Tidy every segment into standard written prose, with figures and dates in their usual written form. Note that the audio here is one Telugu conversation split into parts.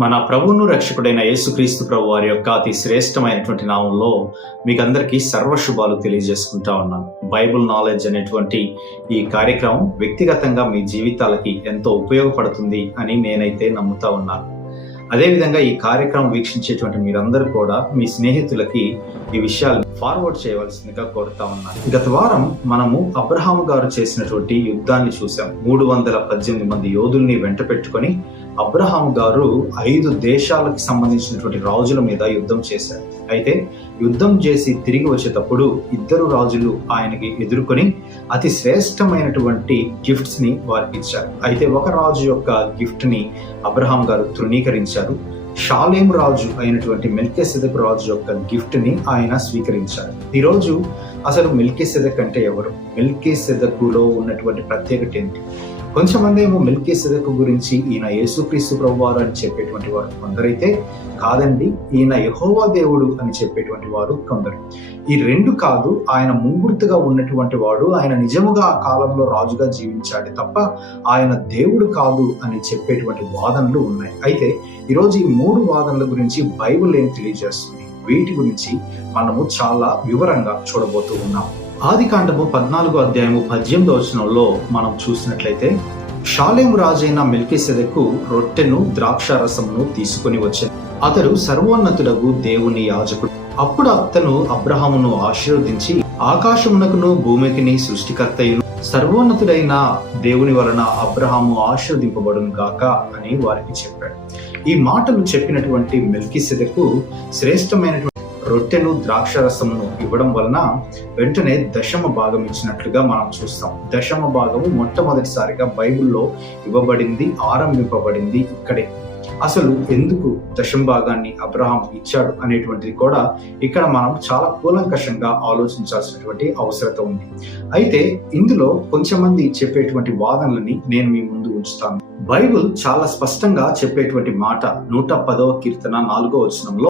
మన ప్రభువును రక్షకుడైన యేసుక్రీస్తు ప్రభు వారి యొక్క అతి శ్రేష్టమైనటువంటి నామంలో మీకందరికీ సర్వశుభాలు తెలియజేసుకుంటా ఉన్నాను. బైబుల్ నాలెడ్జ్ అనేటువంటి ఈ కార్యక్రమం వ్యక్తిగతంగా మీ జీవితాలకి ఎంతో ఉపయోగపడుతుంది అని నేనైతే నమ్ముతా ఉన్నాను. అదేవిధంగా ఈ కార్యక్రమం వీక్షించేటువంటి మీరందరూ కూడా మీ స్నేహితులకి ఈ విషయాలు ఫార్వర్డ్ చేయవలసిందిగా కోరుతా ఉన్నాను. గత వారం మనము అబ్రహాము గారు చేసినటువంటి యుద్ధాన్ని చూసాం. 318 మంది యోధుల్ని వెంట పెట్టుకొని అబ్రహాము గారు 5 దేశాలకు సంబంధించినటువంటి రాజుల మీద యుద్ధం చేశారు. అయితే యుద్ధం చేసి తిరిగి వచ్చేటప్పుడు 2 రాజులు ఆయనకి ఎదుర్కొని అతి శ్రేష్టమైనటువంటి గిఫ్ట్స్ ని వారికి ఇచ్చారు. అయితే ఒక రాజు యొక్క గిఫ్ట్ ని అబ్రహాం గారు తృణీకరించారు. షాలేము రాజు అయినటువంటి మెల్కీసెదెకు రాజు యొక్క గిఫ్ట్ ని ఆయన స్వీకరించారు. ఈరోజు అసలు మెల్కీసెదెకు అంటే ఎవరు? మెల్కీసెదెకులో ఉన్నటువంటి ప్రత్యేకత ఏంటి? కొంచెమంది ఏమో మెల్కీసెదెకు గురించి ఈయన యేసుక్రీస్తు ప్రభువారు అని చెప్పేటువంటి వారు కొందరైతే, కాదండి ఈయన యెహోవా దేవుడు అని చెప్పేటువంటి వారు కొందరు. ఈ 2 కాదు, ఆయన ముంగుర్తుగా ఉన్నటువంటి వాడు, ఆయన నిజముగా ఆ కాలంలో రాజుగా జీవించాడు తప్ప ఆయన దేవుడు కాదు అని చెప్పేటువంటి వాదనలు ఉన్నాయి. అయితే ఈరోజు ఈ 3 వాదనల గురించి బైబిల్ ఏం తెలియజేస్తుంది, వీటి గురించి మనము చాలా వివరంగా చూడబోతూ ఉన్నాం. ఆదికాండము 14వ అధ్యాయము 18వ వచనంలో మనం చూసినట్లయితే, షాలేము రాజైన మెల్కీసెదెకు రొట్టెను ద్రాక్షారసమును తీసుకొని వచ్చాను. అతడు సర్వోన్నతుడగు దేవుని యాజకుడు. అప్పుడు అతను అబ్రహామును ఆశీర్వదించి, ఆకాశమునకును భూమికిని సృష్టికర్తయును సర్వోన్నతుడైన దేవుని వలన అబ్రహాము ఆశీర్వదింపబడును గాక అని వారికి చెప్పాడు. ఈ మాటలు చెప్పినటువంటి మెల్కీసెదెకు శ్రేష్టమైనటువంటి రొట్టెను ద్రాక్షరసమును ఇవ్వడం వలన వెంటనే 10వ భాగం ఇచ్చినట్లుగా మనం చూస్తాం. 10వ భాగము మొట్టమొదటిసారిగా బైబిల్లో ఇవ్వబడింది, ఆరంభింపబడింది ఇక్కడే. అసలు ఎందుకు 10వ భాగాన్ని అబ్రహాం ఇచ్చాడు అనేటువంటిది కూడా ఇక్కడ మనం చాలా కూలంకషంగా ఆలోచించాల్సినటువంటి అవసరత ఉంది. అయితే ఇందులో కొంచెమంది చెప్పేటువంటి వాదనలని నేను మీ ముందు ఉంచుతాను. బైబిల్ చాలా స్పష్టంగా చెప్పేటువంటి మాట 110వ కీర్తన 4వ వచనంలో,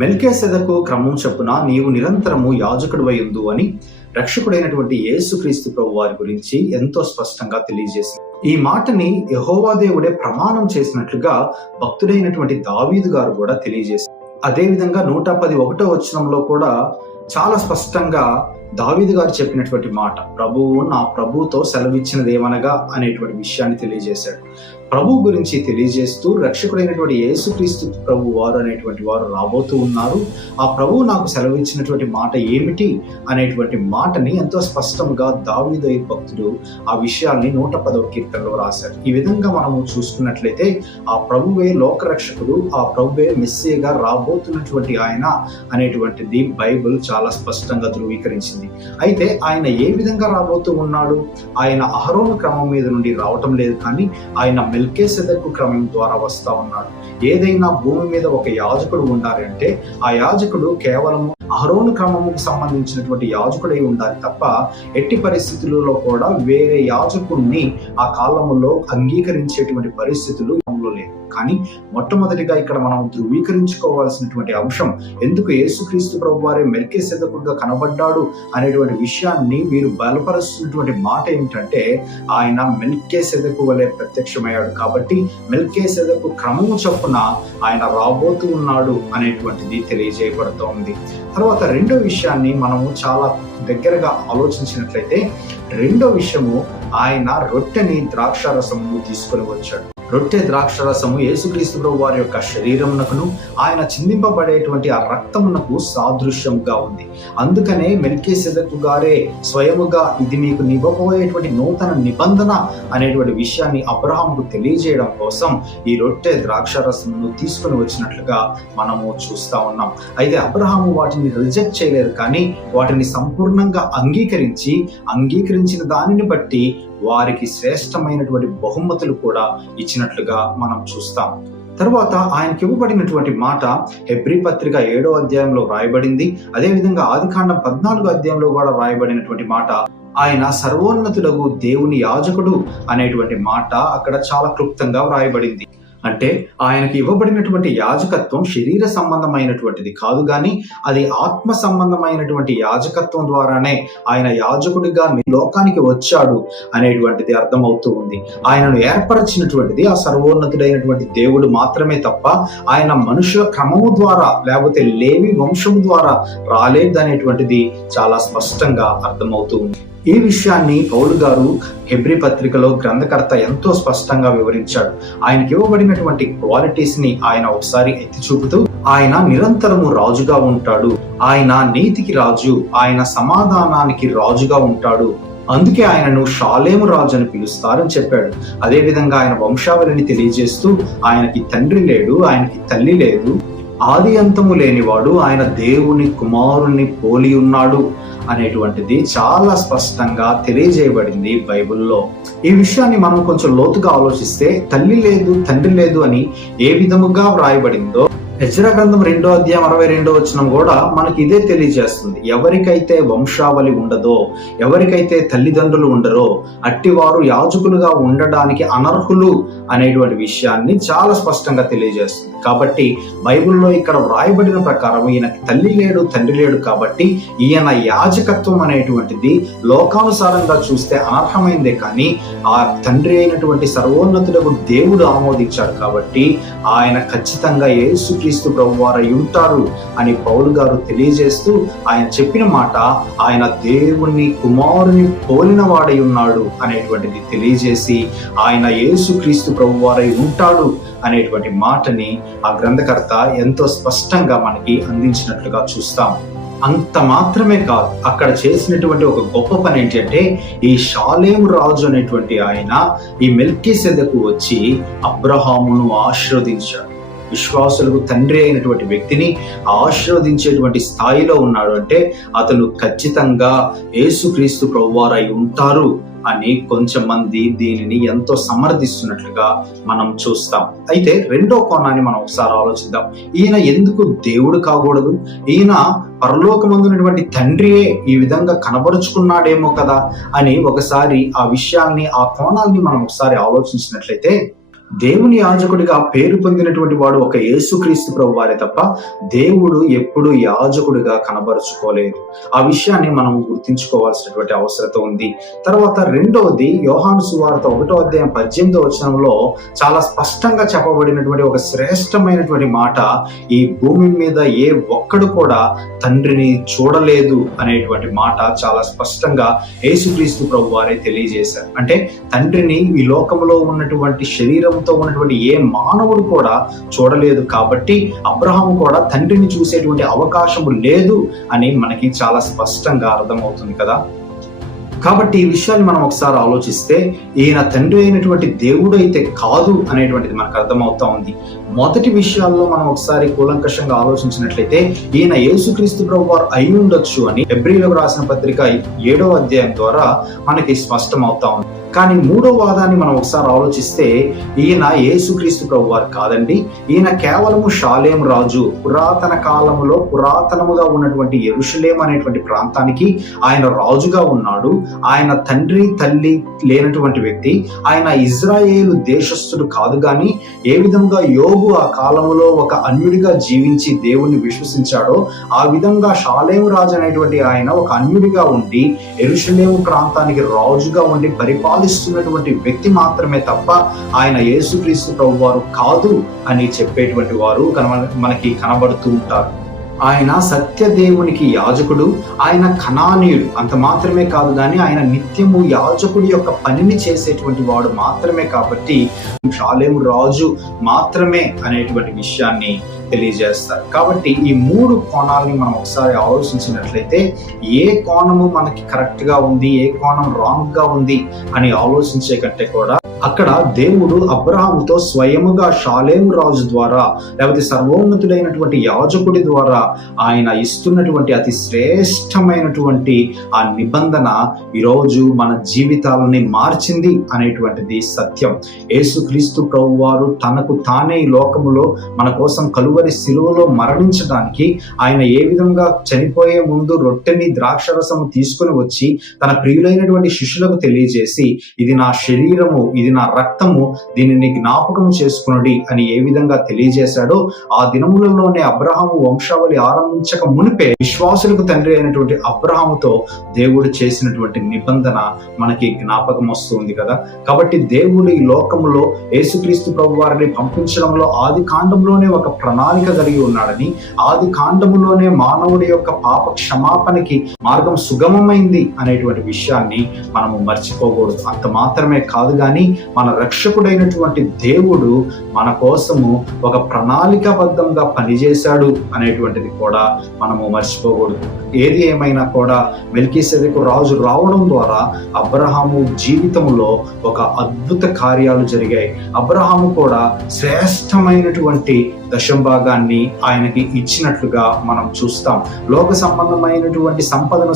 మెల్కీసెదెకు క్రమం చొప్పున నీవు నిరంతరము యాజకుడివై ఉండు అని రక్షకుడైనటువంటి యేసుక్రీస్తు ప్రభు వారి గురించి ఎంతో స్పష్టంగా తెలియజేసింది. ఈ మాటని యెహోవా దేవుడే ప్రమాణం చేసినట్లుగా భక్తుడైనటువంటి దావీదు గారు కూడా తెలియజేశారు. అదేవిధంగా 111వ వచనంలో కూడా చాలా స్పష్టంగా దావీదు గారు చెప్పినటువంటి మాట, ప్రభువు నా ప్రభువుతో సెలవిచ్చినది ఏమనగా అనేటువంటి విషయాన్ని తెలియజేశాడు. ప్రభు గురించి తెలియజేస్తూ రక్షకుడైనటువంటి యేసుక్రీస్తు ప్రభు వారు అనేటువంటి వారు రాబోతూ ఉన్నారు, ఆ ప్రభువు నాకు సెలవిచ్చినటువంటి మాట ఏమిటి అనేటువంటి మాటని ఎంతో స్పష్టంగా దావీదు భక్తుడు ఆ విషయాల్ని 110వ కీర్తనలో రాశారు. ఈ విధంగా మనము చూసుకున్నట్లయితే ఆ ప్రభువే లోకరక్షకుడు, ఆ ప్రభువే మెస్సీగా రాబోతున్నటువంటి ఆయన అనేటువంటిది బైబిల్ చాలా స్పష్టంగా ధృవీకరించింది. అయితే ఆయన ఏ విధంగా రాబోతూ ఉన్నాడు? ఆయన అహరోను క్రమం మీద నుండి రావటం లేదు, కానీ ఆయన మెల్కీసెదెకు క్రమం ద్వారా వస్తా ఉన్నాడు. ఏదైనా భూమి మీద ఒక యాజకుడు ఉండాలంటే ఆ యాజకుడు కేవలం అహరోను క్రమముకు సంబంధించినటువంటి యాజకుడై ఉండాలి తప్ప ఎట్టి పరిస్థితులలో కూడా వేరే యాజకుడిని ఆ కాలంలో అంగీకరించేటువంటి పరిస్థితులు లేదు. కానీ మొట్టమొదటిగా ఇక్కడ మనం ధృవీకరించుకోవాల్సినటువంటి అంశం, ఎందుకు యేసుక్రీస్తు ప్రభు వారే మెల్కీసెదెకుగా కనబడ్డాడు అనేటువంటి విషయాన్ని వీరు బలపరుస్తున్నటువంటి మాట ఏమిటంటే, ఆయన మెల్కీసెదెకు వలె ప్రత్యక్షమయ్యాడు కాబట్టి మెల్కీసెదెకు క్రమము చొప్పున ఆయన రాబోతూ ఉన్నాడు అనేటువంటిది తెలియజేయబడుతోంది. తర్వాత 2వ విషయాన్ని మనము చాలా దగ్గరగా ఆలోచించినట్లయితే, 2వ విషయము ఆయన రొట్టెని ద్రాక్షారసము తీసుకొని వచ్చాడు. రొట్టె ద్రాక్షరసము యేసుక్రీస్తు ప్రభు వారి యొక్క శరీరమునకును ఆయన చిందింపబడేటువంటి ఆ రక్తమునకు సాదృశ్యంగా ఉంది. అందుకనే మెల్కీసెదెకు గారే స్వయముగా ఇది నీకు నివ్వబోయేటువంటి నూతన నిబంధన అనేటువంటి విషయాన్ని అబ్రహాముకు తెలియజేయడం కోసం ఈ రొట్టె ద్రాక్షరసమును తీసుకుని వచ్చినట్లుగా మనము చూస్తా ఉన్నాం. అయితే అబ్రహాము వాటిని రిజెక్ట్ చేయలేదు, కానీ వాటిని సంపూర్ణంగా అంగీకరించిన దానిని బట్టి వారికి శ్రేష్టమైనటువంటి బహుమతులు కూడా ఇచ్చినట్లుగా మనం చూస్తాం. తర్వాత ఆయనకి ఇవ్వబడినటువంటి మాట హెబ్రీ పత్రిక 7వ అధ్యాయంలో రాయబడింది. అదేవిధంగా ఆదికాండం 14వ అధ్యాయంలో కూడా రాయబడినటువంటి మాట, ఆయన సర్వోన్నతుడగు దేవుని యాజకుడు అనేటువంటి మాట అక్కడ చాలా క్లుప్తంగా వ్రాయబడింది. అంటే ఆయనకి ఇవ్వబడినటువంటి యాజకత్వం శరీర సంబంధమైనటువంటిది కాదు, కానీ అది ఆత్మ సంబంధమైనటువంటి యాజకత్వం ద్వారానే ఆయన యాజకుడిగా లోకానికి వచ్చాడు అనేటువంటిది అర్థమవుతూ ఉంది. ఆయనను ఏర్పరచినటువంటిది ఆ సర్వోన్నతుడైనటువంటి దేవుడు మాత్రమే తప్ప ఆయన మనుషుల క్రమము ద్వారా లేకపోతే లేవి వంశము ద్వారా రాలేదనేటువంటిది చాలా స్పష్టంగా అర్థమవుతూ ఉంది. ఈ విషయాన్ని పౌలు గారు హెబ్రీ పత్రికలో గ్రంథకర్త ఎంతో స్పష్టంగా వివరించాడు. ఆయనకి ఇవ్వబడినటువంటి క్వాలిటీస్ ని ఆయన ఒకసారి ఎత్తి చూపుతూ, ఆయన నిరంతరము రాజుగా ఉంటాడు, ఆయన నీతికి రాజు, ఆయన సమాధానానికి రాజుగా ఉంటాడు, అందుకే ఆయనను షాలేము రాజు అని పిలుస్తారని చెప్పాడు. అదే విధంగా ఆయన వంశావళిని తెలియజేస్తూ, ఆయనకి తండ్రి లేడు, ఆయనకి తల్లి లేదు, ఆది అంతము లేనివాడు, ఆయన దేవుని కుమారుని పోలి ఉన్నాడు అనేటువంటిది చాలా స్పష్టంగా తెలియజేయబడింది బైబిల్లో. ఈ విషయాన్ని మనం కొంచెం లోతుగా ఆలోచిస్తే తల్లి లేదు తండ్రి లేదు అని ఏ విధముగా వ్రాయబడిందో ఎజ్రా గ్రంథం 2వ అధ్యాయం 62వ వచనం కూడా మనకి ఇదే తెలియజేస్తుంది. ఎవరికైతే వంశావళి ఉండదో, ఎవరికైతే తల్లిదండ్రులు ఉండరో అట్టివారు యాజకులుగా ఉండడానికి అనర్హులు అనేటువంటి విషయాన్ని చాలా స్పష్టంగా తెలియజేస్తుంది. కాబట్టి బైబిల్లో ఇక్కడ వ్రాయబడిన ప్రకారం ఈయనకి తల్లి లేడు తండ్రి లేడు కాబట్టి ఈయన యాజకత్వం అనేటువంటిది లోకానుసారంగా చూస్తే అనర్హమైందే, కానీ ఆ తండ్రి అయినటువంటి సర్వోన్నతుడకు దేవుడు ఆమోదించాడు కాబట్టి ఆయన ఖచ్చితంగా యేసుక్రీస్తు ప్రభువారై ఉంటారు అని పౌలు గారు తెలియజేస్తూ, ఆయన చెప్పిన మాట ఆయన దేవుని కుమారుని పోలిన వాడై ఉన్నాడు అనేటువంటిది తెలియజేసి ఆయన యేసుక్రీస్తు ప్రభువారై ఉంటాడు అనేటువంటి మాటని ఆ గ్రంథకర్త ఎంతో స్పష్టంగా మనకి అందించినట్లుగా చూస్తాం. అంత మాత్రమే కాదు, అక్కడ చేసినటువంటి ఒక గొప్ప పని ఏంటంటే ఈ షాలేము రాజు అనేటువంటి ఆయన ఈ మెల్కీసెదెకు వచ్చి అబ్రహామును ఆశీర్వదించాడు. విశ్వాసులకు తండ్రి అయినటువంటి వ్యక్తిని ఆశీర్వదించేటువంటి స్థాయిలో ఉన్నాడు అంటే అతను ఖచ్చితంగా యేసుక్రీస్తు ప్రభువారై ఉంటారు అని కొంచెం మంది దీనిని ఎంతో సమర్థిస్తున్నట్లుగా మనం చూస్తాం. అయితే రెండో కోణాన్ని మనం ఒకసారి ఆలోచిద్దాం. ఈయన ఎందుకు దేవుడు కాకూడదు? ఈయన పరలోకమందున్నటువంటి తండ్రియే ఈ విధంగా కనబరుచుకున్నాడేమో కదా అని ఒకసారి ఆ విషయాన్ని, ఆ కోణాన్ని మనం ఒకసారి ఆలోచించినట్లయితే, దేవుని యాజకుడిగా పేరు పొందినటువంటి వాడు ఒక యేసుక్రీస్తు ప్రభువారే తప్ప దేవుడు ఎప్పుడు యాజకుడిగా కనబరుచుకోలేదు. ఆ విషయాన్ని మనం గుర్తించుకోవాల్సినటువంటి అవసరత ఉంది. తర్వాత రెండవది, యోహాను సువార్త 1వ అధ్యాయం 18వ వచనంలో చాలా స్పష్టంగా చెప్పబడినటువంటి ఒక శ్రేష్టమైనటువంటి మాట, ఈ భూమి మీద ఏ ఒక్కడు కూడా తండ్రిని చూడలేదు అనేటువంటి మాట చాలా స్పష్టంగా యేసుక్రీస్తు ప్రభువారే తెలియజేశారు. అంటే తండ్రిని ఈ లోకంలో ఉన్నటువంటి శరీరం ఉన్నటువంటి ఏ మానవుడు కూడా చూడలేదు కాబట్టి అబ్రహాము కూడా తండ్రిని చూసేటువంటి అవకాశము లేదు అని మనకి చాలా స్పష్టంగా అర్థమవుతుంది కదా. కాబట్టి ఈ విషయాన్ని మనం ఒకసారి ఆలోచిస్తే ఈయన తండ్రి అయినటువంటి దేవుడు అయితే కాదు అనేటువంటిది మనకు అర్థమవుతా ఉంది. మొదటి విషయాల్లో మనం ఒకసారి కూలంకషంగా ఆలోచించినట్లయితే ఈయన యేసుక్రీస్తు ప్రభువారు అయి ఉండొచ్చు అని హెబ్రీయులకు రాసిన పత్రిక 7వ అధ్యాయం ద్వారా మనకి స్పష్టం అవుతా ఉంది. కానీ మూడో వాదాన్ని మనం ఒకసారి ఆలోచిస్తే ఈయన యేసుక్రీస్తు ప్రభువారు కాదండి, ఈయన కేవలము షాలేం రాజు, పురాతన కాలంలో పురాతనముగా ఉన్నటువంటి యెరూషలేం అనేటువంటి ప్రాంతానికి ఆయన రాజుగా ఉన్నాడు. ఆయన తండ్రి తల్లి లేనటువంటి వ్యక్తి. ఆయన ఇజ్రాయేలు దేశస్థుడు కాదు, కానీ ఏ విధంగా యోబు ఆ కాలంలో ఒక అన్యుడిగా జీవించి దేవుణ్ణి విశ్వసించాడో ఆ విధంగా షాలేము రాజు అనేటువంటి ఆయన ఒక అన్యుడిగా ఉండి యెరూషలేము ప్రాంతానికి రాజుగా ఉండి పరిపాలిస్తున్నటువంటి వ్యక్తి మాత్రమే తప్ప ఆయన యేసుక్రీస్తు ప్రభువారు కాదు అని చెప్పేటువంటి వారు మనకి కనబడుతూ ఉంటారు. ఆయన సత్యదేవునికి యాజకుడు, ఆయన కనానీయుడు. అంత మాత్రమే కాదు, కానీ ఆయన నిత్యము యాజకుడి యొక్క పనిని చేసేటువంటి వాడు మాత్రమే కాబట్టి షాలేము రాజు మాత్రమే అనేటువంటి విషయాన్ని తెలియజేస్తారు. కాబట్టి ఈ మూడు కోణాలని మనం ఒకసారి ఆలోచించినట్లయితే ఏ కోణము మనకి కరెక్ట్ గా ఉంది, ఏ కోణం రాంగ్ గా ఉంది అని ఆలోచించే కంటే కూడా అక్కడ దేవుడు అబ్రహాముతో స్వయముగా షాలేము రాజు ద్వారా లేకపోతే సర్వోన్నతుడైనటువంటి యాజకుడి ద్వారా ఆయన ఇస్తున్నటువంటి అతి శ్రేష్టమైనటువంటి ఆ నిబంధన ఈరోజు మన జీవితాలని మార్చింది అనేటువంటిది సత్యం. యేసుక్రీస్తు ప్రభువారు తనకు తానే ఈ లోకములో మన కోసం కలువరి శిలువలో మరణించడానికి ఆయన ఏ విధంగా చనిపోయే ముందు రొట్టెని ద్రాక్షరసము తీసుకుని వచ్చి తన ప్రియులైనటువంటి శిష్యులకు తెలియజేసి, ఇది నా శరీరము, ఇది ఇది నా రక్తము, దీనిని జ్ఞాపకం చేసుకునడి అని ఏ విధంగా తెలియజేశాడో, ఆ దినములలోనే అబ్రహాము వంశావళి ఆరంభించక మునిపే విశ్వాసులకు తండ్రి అయినటువంటి అబ్రహాముతో దేవుడు చేసినటువంటి నిబంధన మనకి జ్ఞాపకం వస్తుంది కదా. కాబట్టి దేవుడు ఈ లోకములో యేసుక్రీస్తు ప్రభు వారిని పంపించడంలో ఆది కాండంలోనే ఒక ప్రణాళిక కలిగి ఉన్నాడని, ఆది కాండములోనే మానవుడి యొక్క పాప క్షమాపణకి మార్గం సుగమమైంది అనేటువంటి విషయాన్ని మనము మర్చిపోకూడదు. అంత మాత్రమే కాదు కానీ మన రక్షకుడైనటువంటి దేవుడు మన కోసము ఒక ప్రణాళికాబద్ధంగా పనిచేశాడు అనేటువంటిది కూడా మనము మర్చిపోకూడదు. ఏది ఏమైనా కూడా మెల్కీసెదెకు రాజు రావడం ద్వారా అబ్రహాము జీవితంలో ఒక అద్భుత కార్యాలు జరిగాయి. అబ్రహాము కూడా శ్రేష్టమైనటువంటి దశంభాగాన్ని ఆయనకి ఇచ్చినట్లుగా మనం చూస్తాం. లోక సంబంధమైనటువంటి సంపదను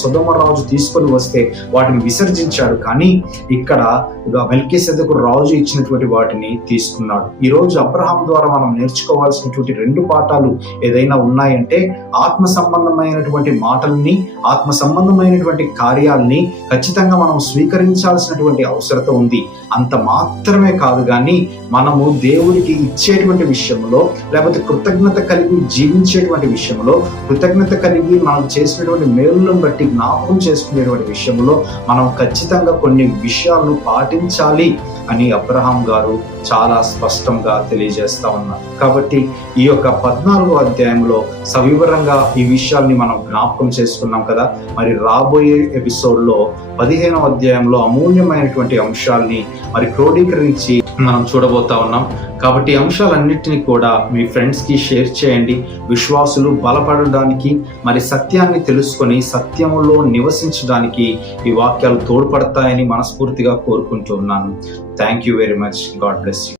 సొదొమ రాజు తీసుకొని వస్తే వాటిని విసర్జించాడు, కానీ ఇక్కడ మెల్కీసెదెకు రాజు ఇచ్చినటువంటి వాటిని తీసుకున్నాడు. ఈ రోజు అబ్రహాం ద్వారా మనం నేర్చుకోవాల్సినటువంటి 2 పాఠాలు ఏదైనా ఉన్నాయంటే, ఆత్మ సంబంధమైనటువంటి మాటల్ని, ఆత్మ సంబంధమైనటువంటి కార్యాలని ఖచ్చితంగా మనం స్వీకరించాల్సినటువంటి అవసరత ఉంది. అంత మాత్రమే కాదు కానీ మనము దేవుడికి ఇచ్చేటువంటి విషయంలో, లేకపోతే కృతజ్ఞత కలిగి జీవించేటువంటి విషయంలో, కృతజ్ఞత కలిగి మనం చేసినటువంటి మేలులను బట్టి జ్ఞాపకం చేసుకునేటువంటి విషయంలో మనం ఖచ్చితంగా కొన్ని విషయాలను పాటించాలి అని అబ్రహాం గారు చాలా స్పష్టంగా తెలియజేస్తా ఉన్నారు. కాబట్టి ఈ యొక్క 14వ అధ్యాయంలో సవివరంగా ఈ విషయాల్ని మనం జ్ఞాపకం చేసుకున్నాం కదా. మరి రాబోయే ఎపిసోడ్లో 15వ అధ్యాయంలో అమూల్యమైనటువంటి అంశాల్ని మరి క్రోడీకరించి మనం చూడబోతా ఉన్నాం. కాబట్టి అంశాలన్నిటినీ కూడా మీ ఫ్రెండ్స్కి షేర్ చేయండి. విశ్వాసులు బలపడడానికి, మరి సత్యాన్ని తెలుసుకొని సత్యములో నివసించడానికి ఈ వాక్యాలు తోడ్పడతాయని మనస్ఫూర్తిగా కోరుకుంటూ ఉన్నాను. Thank you very much. God bless you.